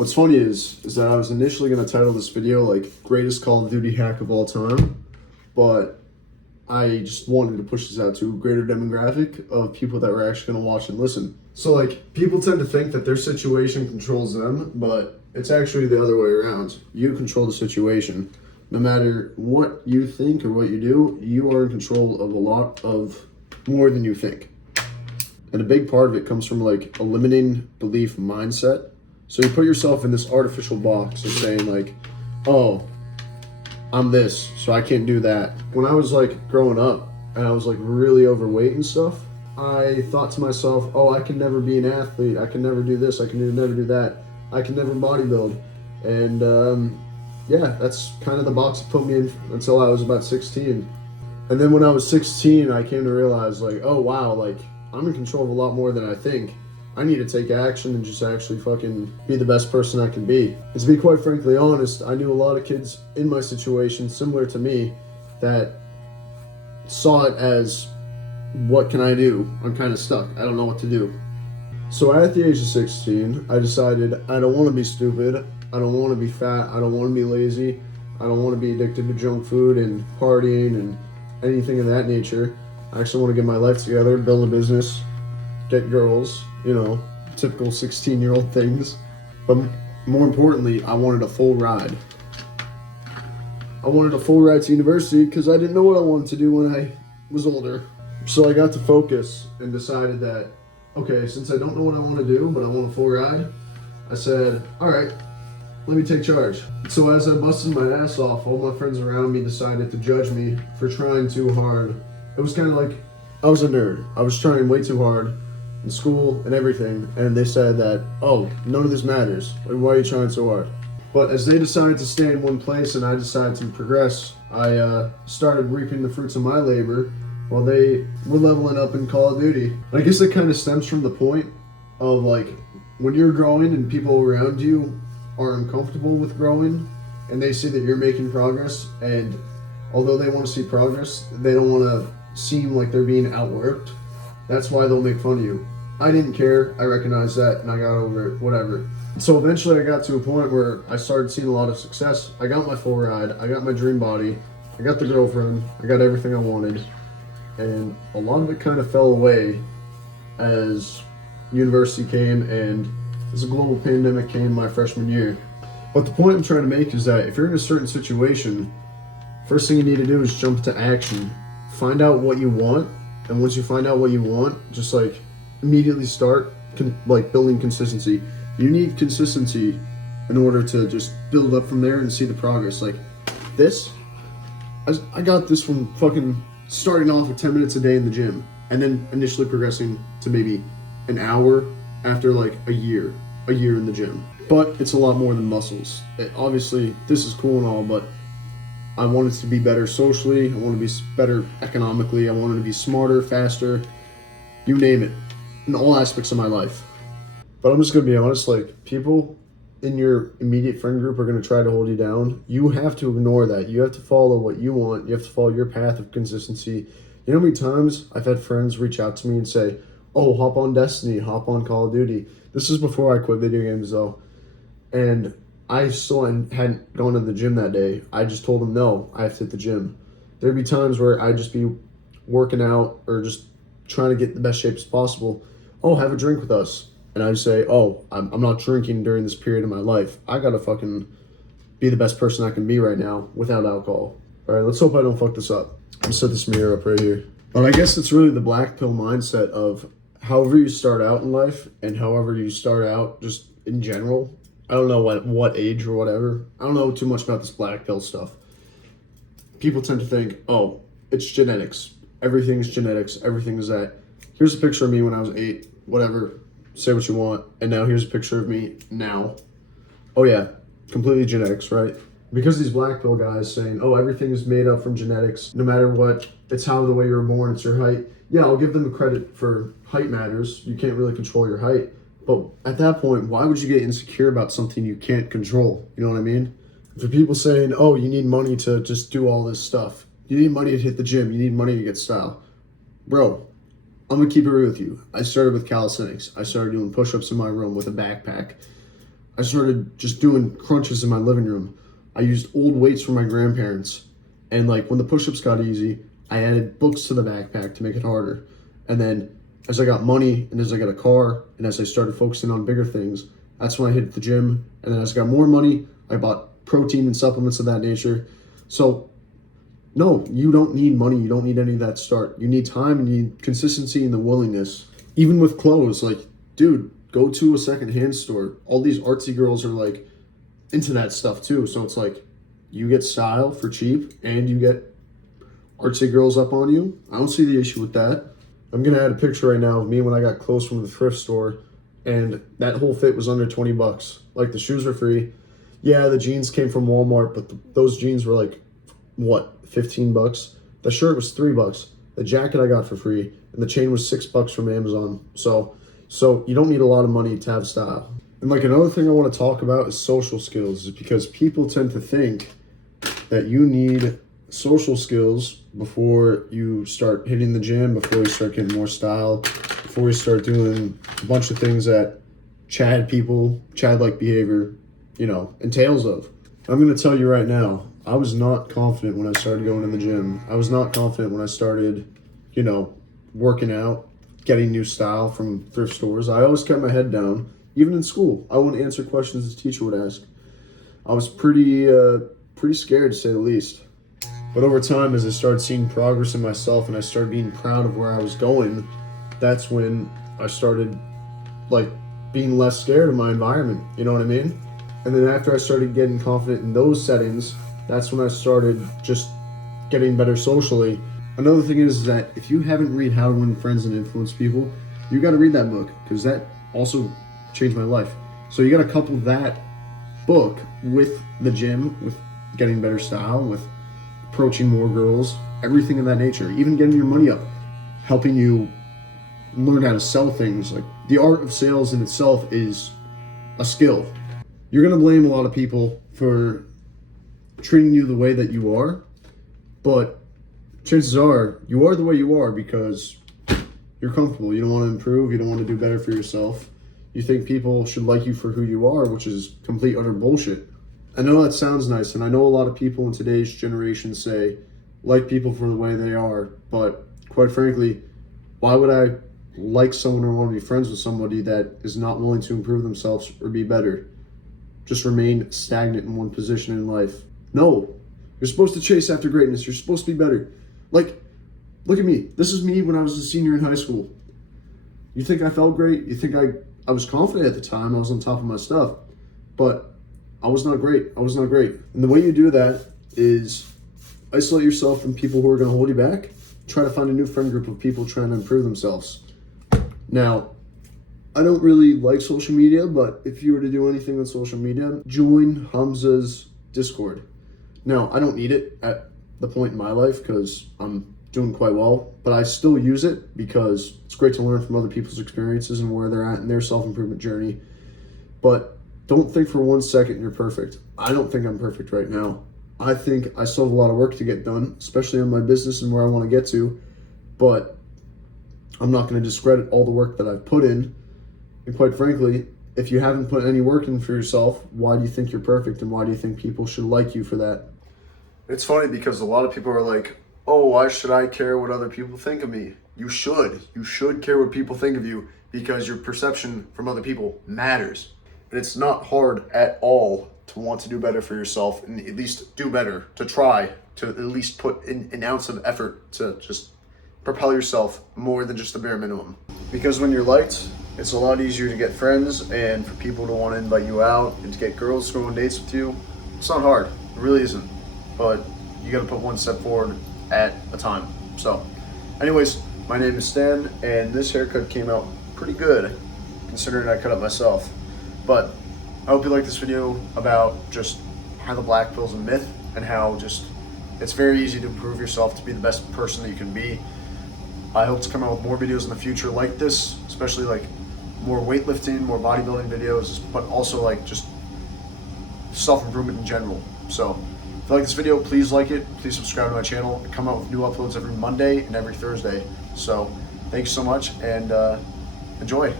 What's funny is that I was initially going to title this video like greatest Call of Duty hack of all time, but I just wanted to push this out to a greater demographic of people that were actually going to watch and listen. So like people tend to think that their situation controls them, but it's actually the other way around. You control the situation. No matter what you think or what you do, you are in control of a lot of more than you think. And a big part of it comes from like a limiting belief mindset. So you put yourself in this artificial box of saying like, oh, I'm this, so I can't do that. When I was like growing up and I was like really overweight and stuff, I thought to myself, oh, I can never be an athlete. I can never do this. I can never do that. I can never bodybuild. And yeah, that's kind of the box it put me in until I was about 16. And then when I was 16, I came to realize like, oh wow, like I'm in control of a lot more than I think. I need to take action and just actually fucking be the best person I can be. And to be quite frankly honest, I knew a lot of kids in my situation, similar to me, that saw it as, what can I do? I'm kind of stuck. I don't know what to do. So at the age of 16, I decided I don't want to be stupid. I don't want to be fat. I don't want to be lazy. I don't want to be addicted to junk food and partying and anything of that nature. I actually want to get my life together, build a business, get girls, you know, typical 16-year-old things. But more importantly, I wanted a full ride. I wanted a full ride to university because I didn't know what I wanted to do when I was older. So I got to focus and decided that, okay, since I don't know what I want to do, but I want a full ride, I said, all right, let me take charge. So as I busted my ass off, all my friends around me decided to judge me for trying too hard. It was kind of like I was a nerd. I was trying way too hard in school and everything, and they said that, oh, none of this matters. Like, why are you trying so hard? But as they decided to stay in one place and I decided to progress, I started reaping the fruits of my labor while they were leveling up in Call of Duty. I guess it kind of stems from the point of like, when you're growing and people around you are uncomfortable with growing and they see that you're making progress, and although they want to see progress, they don't want to seem like they're being outworked. That's why they'll make fun of you. I didn't care. I recognized that and I got over it, whatever. So eventually I got to a point where I started seeing a lot of success. I got my full ride. I got my dream body. I got the girlfriend. I got everything I wanted. And a lot of it kind of fell away as university came and as a global pandemic came my freshman year. But the point I'm trying to make is that if you're in a certain situation, first thing you need to do is jump to action. Find out what you want. And once you find out what you want, just like immediately start like building consistency. You need consistency in order to just build up from there and see the progress. Like this, I got this from fucking starting off with 10 minutes a day in the gym and then initially progressing to maybe an hour after like a year in the gym. But it's a lot more than muscles. Obviously, this is cool and all, but I wanted to be better socially. I wanted to be better economically. I wanted to be smarter, faster, you name it, in all aspects of my life. But I'm just going to be honest, like, people in your immediate friend group are going to try to hold you down. You have to ignore that. You have to follow what you want. You have to follow your path of consistency. You know how many times I've had friends reach out to me and say, oh, hop on Destiny, hop on Call of Duty. This is before I quit video games, though. And I still hadn't gone to the gym that day. I just told them, no, I have to hit the gym. There'd be times where I'd just be working out or just trying to get the best shape as possible. Oh, have a drink with us. And I'd say, oh, I'm not drinking during this period of my life. I gotta fucking be the best person I can be right now without alcohol. All right, let's hope I don't fuck this up. I'm gonna set this mirror up right here. But I guess it's really the black pill mindset of however you start out in life and however you start out just in general. I don't know what age or whatever. I don't know too much about this black pill stuff. People tend to think, oh, it's genetics. Everything's genetics. Everything is that. Here's a picture of me when I was 8. Whatever. Say what you want. And now here's a picture of me now. Oh yeah, completely genetics, right? Because these black pill guys saying, oh, everything is made up from genetics. No matter what, it's how the way you were born, it's your height. Yeah, I'll give them the credit for height matters. You can't really control your height. But at that point, why would you get insecure about something you can't control? You know what I mean? For people saying, oh, you need money to just do all this stuff. You need money to hit the gym. You need money to get style. Bro, I'm going to keep it real with you. I started with calisthenics. I started doing push-ups in my room with a backpack. I started just doing crunches in my living room. I used old weights from my grandparents. And like when the push-ups got easy, I added books to the backpack to make it harder. And then as I got money and as I got a car and as I started focusing on bigger things, that's when I hit the gym. And then as I got more money, I bought protein and supplements of that nature. So no, you don't need money. You don't need any of that to start. You need time and you need consistency and the willingness. Even with clothes, like, dude, go to a secondhand store. All these artsy girls are like into that stuff too. So it's like you get style for cheap and you get artsy girls up on you. I don't see the issue with that. I'm gonna add a picture right now of me when I got clothes from the thrift store, and that whole fit was under 20 bucks. Like the shoes were free. Yeah, the jeans came from Walmart, but those jeans were like, what, 15 bucks? The shirt was 3 bucks. The jacket I got for free, and the chain was 6 bucks from Amazon. So you don't need a lot of money to have style. And like another thing I want to talk about is social skills, is because people tend to think that you need social skills before you start hitting the gym, before you start getting more style, before you start doing a bunch of things that Chad-like behavior, entails of. I'm going to tell you right now, I was not confident when I started going to the gym. I was not confident when I started, working out, getting new style from thrift stores. I always kept my head down. Even in school, I wouldn't answer questions the teacher would ask. I was pretty scared, to say the least. But over time, as I started seeing progress in myself and I started being proud of where I was going, that's when I started, being less scared of my environment. You know what I mean? And then after I started getting confident in those settings, that's when I started just getting better socially. Another thing is that if you haven't read How to Win Friends and Influence People, you got to read that book, because that also changed my life. So you got to couple that book with the gym, with getting better style, with approaching more girls, everything of that nature, even getting your money up, helping you learn how to sell things. Like the art of sales in itself is a skill. You're going to blame a lot of people for treating you the way that you are, but chances are you are the way you are because you're comfortable. You don't want to improve. You don't want to do better for yourself. You think people should like you for who you are, which is complete utter bullshit. I know that sounds nice, and I know a lot of people in today's generation say like people for the way they are, but quite frankly, why would I like someone or want to be friends with somebody that is not willing to improve themselves or be better? Just remain stagnant in one position in life. No, you're supposed to chase after greatness. You're supposed to be better. Like, look at me. This is me when I was a senior in high school. You think I felt great? You think I was confident at the time. I was on top of my stuff, but I was not great. And the way you do that is isolate yourself from people who are going to hold you back. Try to find a new friend group of people trying to improve themselves. Now, I don't really like social media, but if you were to do anything on social media, join Hamza's Discord. Now, I don't need it at the point in my life because I'm doing quite well, but I still use it because it's great to learn from other people's experiences and where they're at in their self-improvement journey. But don't think for 1 second you're perfect. I don't think I'm perfect right now. I think I still have a lot of work to get done, especially on my business and where I want to get to, but I'm not going to discredit all the work that I've put in. And quite frankly, if you haven't put any work in for yourself, why do you think you're perfect and why do you think people should like you for that? It's funny because a lot of people are like, oh, why should I care what other people think of me? You should. You should care what people think of you because your perception from other people matters. And it's not hard at all to want to do better for yourself and at least do better, to try to at least put in an ounce of effort to just propel yourself more than just the bare minimum. Because when you're liked, it's a lot easier to get friends and for people to want to invite you out and to get girls to go on dates with you. It's not hard. It really isn't. But you got to put one step forward at a time. So anyways, my name is Stan and this haircut came out pretty good considering I cut it myself. But I hope you like this video about just how the black pill is a myth and how just it's very easy to improve yourself to be the best person that you can be. I hope to come out with more videos in the future like this, especially like more weightlifting, more bodybuilding videos, but also like just self-improvement in general. So if you like this video, please like it. Please subscribe to my channel. I come out with new uploads every Monday and every Thursday. So thank you so much and enjoy.